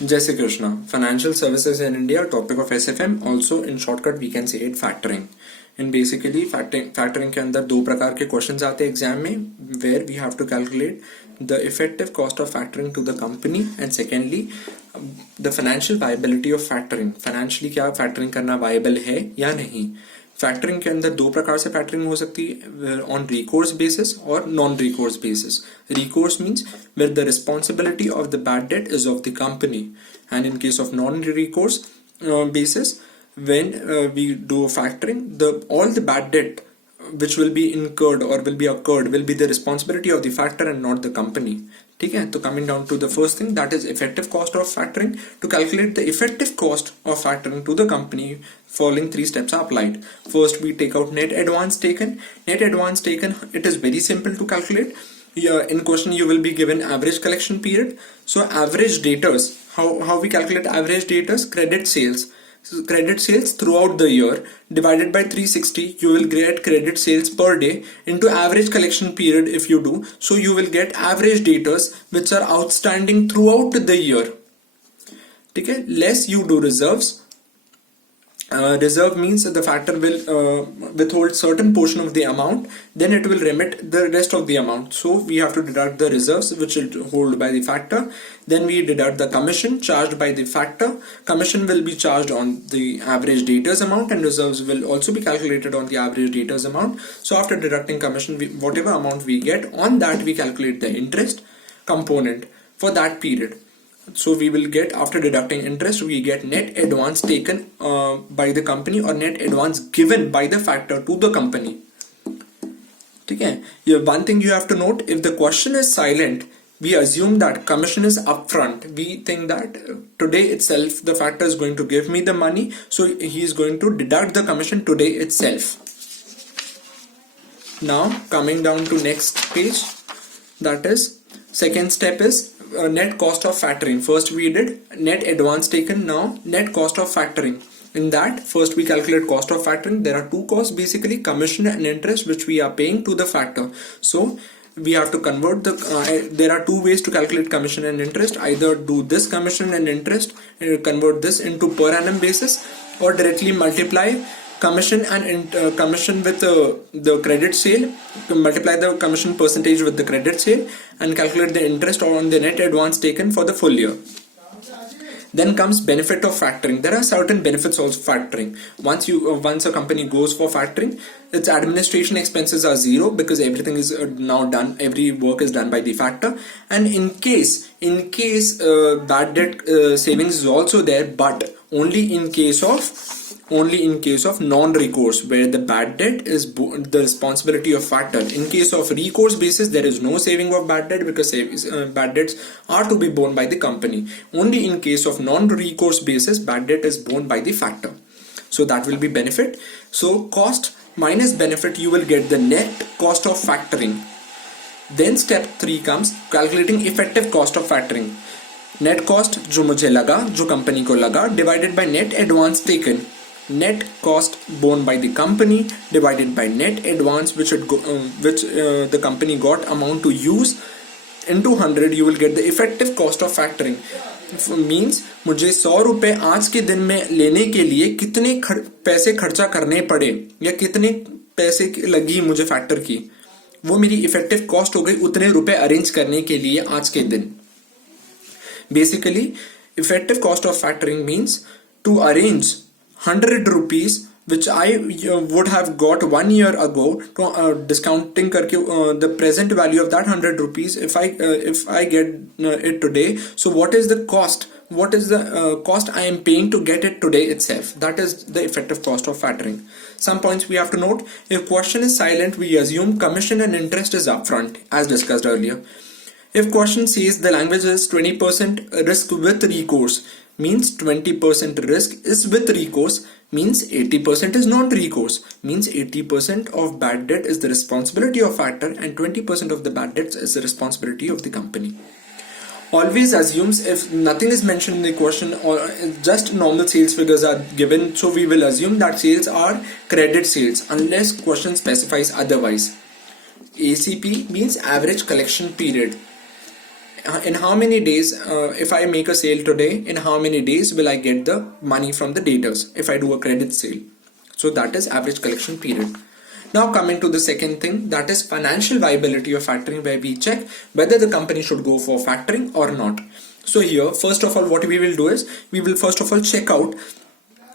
Jai Shri Krishna. Financial services in India, topic of SFM. Also, in shortcut, we can say it factoring. And basically, factoring के अंदर दो प्रकार के questions आते हैं exam में, where we have to calculate the effective cost of factoring to the company, and secondly, the financial viability of factoring. Financially क्या factoring करना viable है या नहीं. फैक्टरिंग के अंदर दो प्रकार से फैक्टरिंग हो सकती है, ऑन रिकोर्स बेसिस और non recourse basis. Recourse means where the responsibility of the bad debt is of the company, and in case of non recourse basis when we do factoring, all the bad debt which will be incurred or will be occurred will be the responsibility of the factor and not the company. ठीक है, तो coming down to the first thing, that is effective cost of factoring. To calculate the effective cost of factoring to the company, following three steps are applied. First, we take out net advance taken. Net advance taken, it is very simple to calculate. In question you will be given average collection period. So average debtors, how we calculate average debtors? Credit sales. So credit sales throughout the year divided by 360, you will get credit sales per day into average collection period if you do. So you will get average debtors which are outstanding throughout the year. Okay, less you do reserves. Reserve means the factor will withhold certain portion of the amount, then it will remit the rest of the amount. So we have to deduct the reserves which will hold by the factor. Then we deduct the commission charged by the factor. Commission will be charged on the average debtors amount, and reserves will also be calculated on the average debtors amount. So after deducting commission, whatever amount we get, on that we calculate the interest component for that period. So we will get, after deducting interest, we get net advance taken by the company or net advance given by the factor to the company. Okay. One thing you have to note, if the question is silent, we assume that commission is upfront. We think that today itself the factor is going to give me the money, so he is going to deduct the commission today itself. Now coming down to next page, that is second step is net cost of factoring. First we did net advance taken, now net cost of factoring. In that, first we calculate cost of factoring. There are two costs basically, commission and interest, which we are paying to the factor. So we have to convert there are two ways to calculate commission and interest. Either do this commission and interest and convert this into per annum basis, or directly multiply commission and commission with the credit sale, multiply the commission percentage with the credit sale, and calculate the interest on the net advance taken for the full year. Then comes benefit of factoring. There are certain benefits of factoring. Once a company goes for factoring, its administration expenses are zero because everything is now done. Every work is done by the factor. And in case bad debt savings is also there, but only in case of non-recourse, where the bad debt is the responsibility of factor. In case of recourse basis, there is no saving of bad debt because bad debts are to be borne by the company. Only in case of non-recourse basis, bad debt is borne by the factor. So that will be benefit. So cost minus benefit, you will get the net cost of factoring. Then step 3 comes calculating effective cost of factoring. Net cost जो मुझे लगा, जो company को लगा, divided by net advance taken. Net cost borne by the company divided by net advance which the company got amount to use into 100, you will get the effective cost of factoring. Means मुझे 100 रुपए आज के दिन में लेने के लिए कितने पैसे खर्चा करने पड़े या कितने पैसे लगी मुझे फैक्टर की, वो मेरी इफेक्टिव कॉस्ट हो गई उतने रुपए अरेंज करने के लिए आज के दिन. Basically, effective cost of factoring means to arrange 100 rupees which I would have got 1 year ago, to discounting करके the present value of that 100 rupees if I get it today. So what is the cost? What is the cost I am paying to get it today itself? That is the effective cost of factoring. Some points we have to note. If question is silent, we assume commission and interest is upfront, as discussed earlier. If question says the language is 20% risk with recourse, means 20% risk is with recourse, means 80% is non-recourse, means 80% of bad debt is the responsibility of factor and 20% of the bad debts is the responsibility of the company. Always assumes, if nothing is mentioned in the question or just normal sales figures are given, so we will assume that sales are credit sales unless question specifies otherwise. ACP means average collection period. in how many days, if I make a sale today, in how many days will I get the money from the debtors if I do a credit sale. So that is average collection period. Now coming to the second thing, that is financial viability of factoring, where we check whether the company should go for factoring or not. So here, first of all, what we will do is, we will first of all check out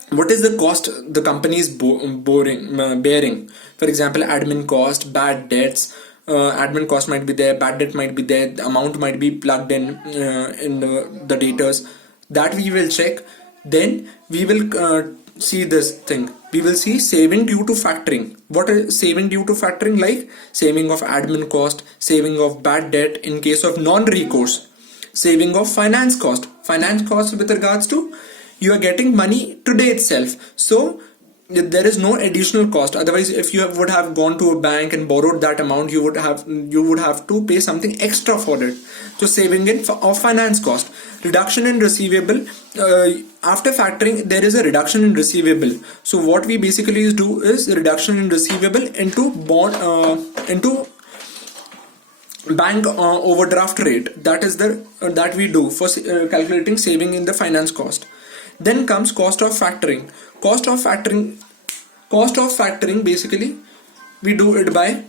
what is the cost the company is bearing. For example, admin cost, bad debts. Admin cost might be there, bad debt might be there, the amount might be plugged in the debtors. That we will check. Then we will see this thing. We will see saving due to factoring. What is saving due to factoring? Like saving of admin cost, saving of bad debt in case of non-recourse, saving of finance cost. Finance cost with regards to you are getting money today itself, so there is no additional cost. Otherwise, if you would have gone to a bank and borrowed that amount, you would have to pay something extra for it. So saving in of finance cost. Reduction in receivable. After factoring, there is a reduction in receivable. So what we basically do is reduction in receivable into bond into bank overdraft rate. That is the that we do for calculating saving in the finance cost. Then comes cost of factoring. Cost of factoring basically we do it by